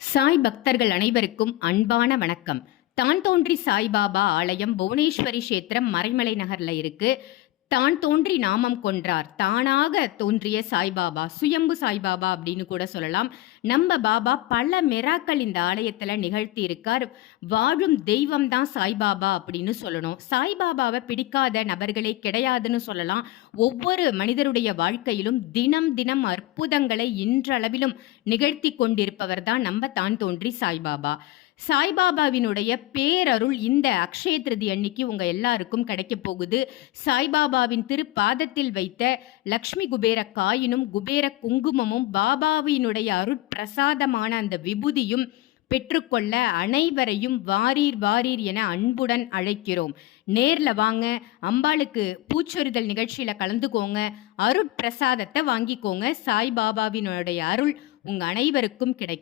சாய் பக்தர்கள் அனைவருக்கும் அன்பான வணக்கம். தான் தோன்றி சாய்பாபா ஆலயம் புவனேஸ்வரி கஷேத்திரம் மறைமலை நகர்ல இருக்கு. தான் தோன்றி நாமம் கொன்றார். தானாக தோன்றிய சாய்பாபா சுயம்பு சாய்பாபா அப்படின்னு கூட சொல்லலாம். நம்ம பாபா பல மெராக்கள் இந்த ஆலயத்தில் நிகழ்த்தி இருக்கார் வாழும் தெய்வம் தான் சாய்பாபா அப்படின்னு சொல்லணும். சாய்பாபாவை பிடிக்காத நபர்களே கிடையாதுன்னு சொல்லலாம். ஒவ்வொரு மனிதருடைய வாழ்க்கையிலும் தினம் தினம் அற்புதங்களை இன்றளவிலும் நிகழ்த்தி கொண்டிருப்பவர் தான் நம்ம தான் தோன்றி சாய்பாபா. சாய்பாபாவினுடைய பேரருள் இந்த அக்ஷய திருதி அன்னைக்கு உங்க எல்லாருக்கும் கிடைக்க போகுது. சாய்பாபாவின் திருப்பாதத்தில் வைத்த லக்ஷ்மி குபேர காயினும் குபேர குங்குமமும் பாபாவினுடைய அருட்பிரசாதமான அந்த விபூதியும் பெற்றுக்கொள்ள அனைவரையும் வாரீர் வாரீர் என அன்புடன் அழைக்கிறோம். நேர்ல வாங்க அம்பாளுக்கு பூச்சொரிதல் நிகழ்ச்சியில கலந்துக்கோங்க அருட்பிரசாதத்தை வாங்கிக்கோங்க. சாய்பாபாவினுடைய அருள் உங்க அனைவருக்கும் கிடைக்கும்.